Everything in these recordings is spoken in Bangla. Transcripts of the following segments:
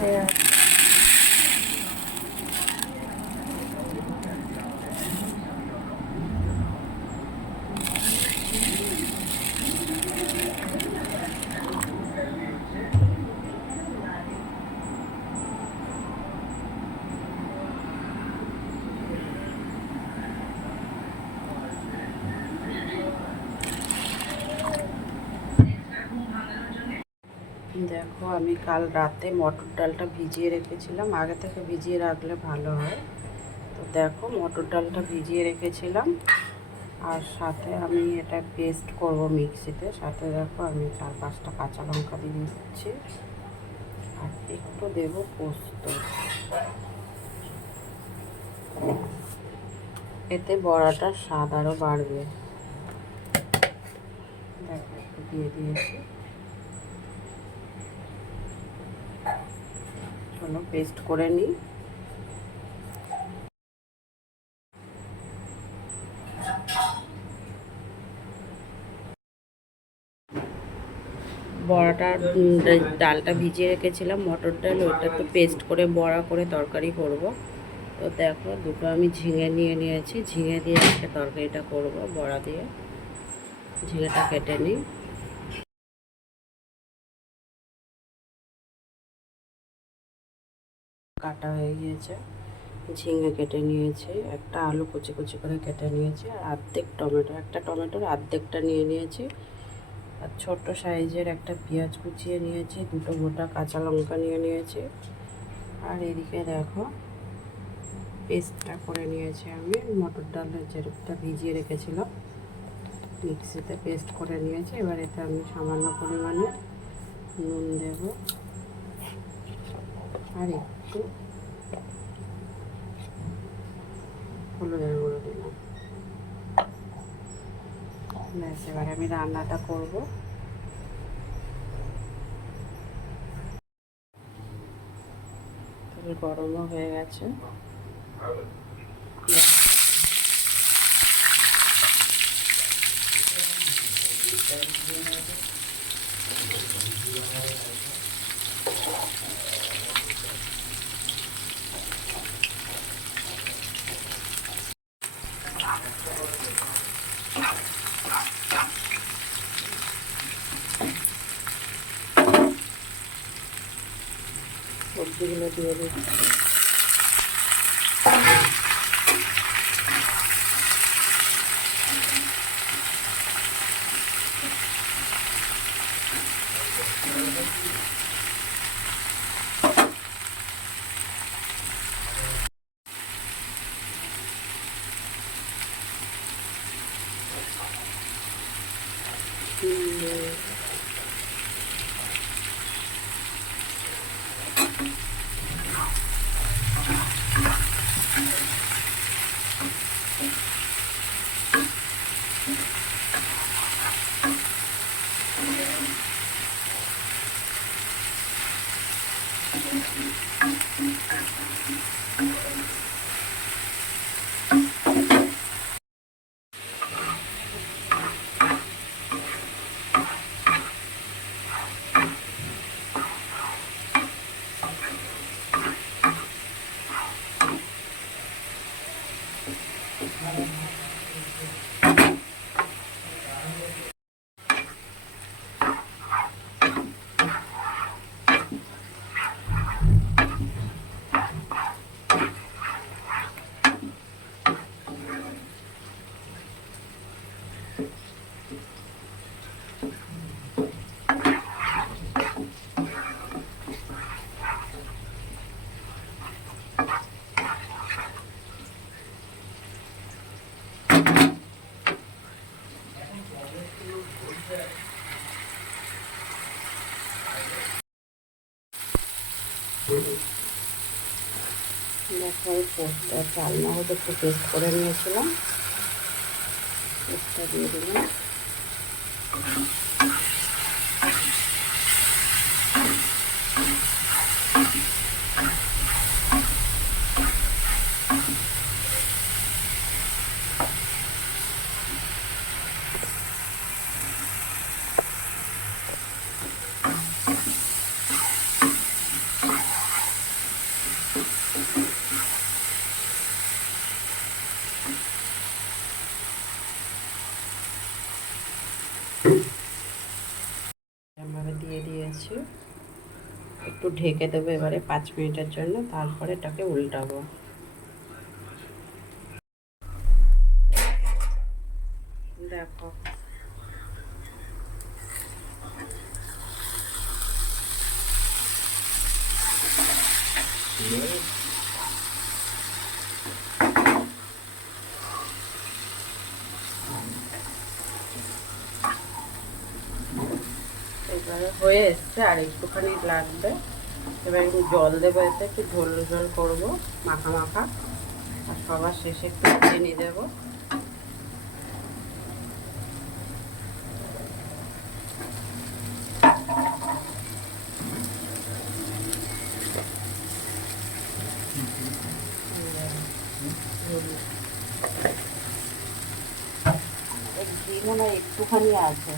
হয়ে আছে। দেখো আমি কাল রাতে মটর ডালটা ভিজিয়ে রেখেছিলাম, আগে থেকে ভিজিয়ে রাখলে ভালো হয়। তো দেখো মটর ডালটা ভিজিয়ে রেখেছিলাম, আর সাথে আমি এটা পেস্ট করব মিক্সিতে। সাথে দেখো আমি 4-5টা কাঁচা লঙ্কা দিয়ে দিচ্ছি, আর একটু দেব পোস্ত। এতে বড়াটার স্বাদ আরও বাড়বে। দেখো একটু দিয়ে দিয়েছি। চলো পেস্ট করে নিই। বড়াটা ডালটা ভিজিয়ে রেখেছিলাম, মটর ডাল, ওইটা তো পেস্ট করে বড়া করে তরকারি করব। তো দেখো দুটো আমি ঝিঙে নিয়ে নিয়েছি, ঝিঙে দিয়ে আজকে তরকারিটা করব বড়া দিয়ে। ঝিঙেটা কেটে নিই। কাটা হয়ে গিয়েছে, ঝিঙে কেটে নিয়েছি, একটা আলু কুচি কুচি করে কেটে নিয়েছি, আর অর্ধেক টমেটো, একটা টমেটোর অর্ধেকটা নিয়ে নিয়েছি, আর ছোট্ট সাইজের একটা পেঁয়াজ কুচিয়ে নিয়েছি, দুটো গোটা কাঁচা লঙ্কা নিয়ে নিয়েছি। আর এদিকে দেখো পেস্টটা করে নিয়েছি আমি, মটর ডালের যেটা ভিজিয়ে রেখেছিলাম মিক্সিতে পেস্ট করে নিয়েছি। এবার এতে আমি সামান্য পরিমাণে নুন দেব, আর একটু হলুদের গুঁড়ো দিলাম। ব্যাস এবার আমি রান্নাটা করব। তেল গরমও হয়ে গেছে। সবজিগুলো দিয়ে দিচ্ছি। দেখো পোস্টটা চাল মগজ একটু পেস্ট করে নিয়েছিলাম, পেস্টটা দিয়ে দিলাম। দিয়ে দিয়েছি। একটু ঢেকে দেবো এবারে 5 মিনিটের জন্য, তারপরে এটাকে উল্টাবো। দেখো এবারে হয়ে এসছে, আর একটুখানি লাগবে। এবার একটু জল দেবো, এতে একটু ঝোল ঝোল করবো, মাখা মাখা। আর সবার শেষে একটু চিনি দেবো। ঘি মনে হয় একটুখানি আছে।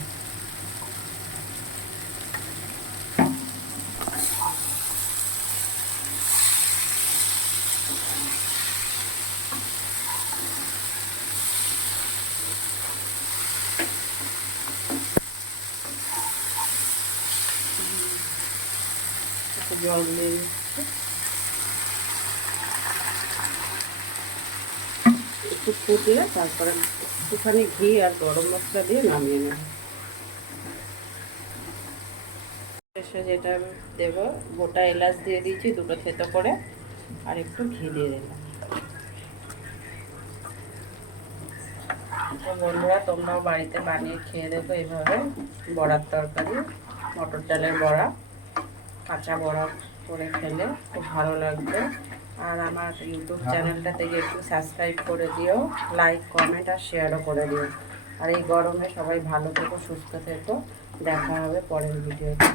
জল দিয়ে দিচ্ছি। একটু ফুটলে তারপরে একটুখানি ঘি আর গরম মশলা দিয়ে নামিয়ে নেব। শেষে যেটা দেবো, গোটা এলাচ দিয়ে দিয়েছি 2টো থেতো করে, আর একটু ঘি দিয়ে দিলাম। তো বন্ধুরা, তোমরাও বাড়িতে বানিয়ে খেয়ে দেখো এইভাবে বড়ার তরকারি, মটর ডালের বড়া, কাঁচা বড়া করে খেলে খুব ভালো লাগবে। আর আমার ইউটিউব চ্যানেলটা থেকে একটু সাবস্ক্রাইব করে দিও, লাইক কমেন্ট আর শেয়ারও করে দিও। আর এই গরমে সবাই ভালো থেকো, সুস্থ থেকো। দেখা হবে পরের ভিডিওতে।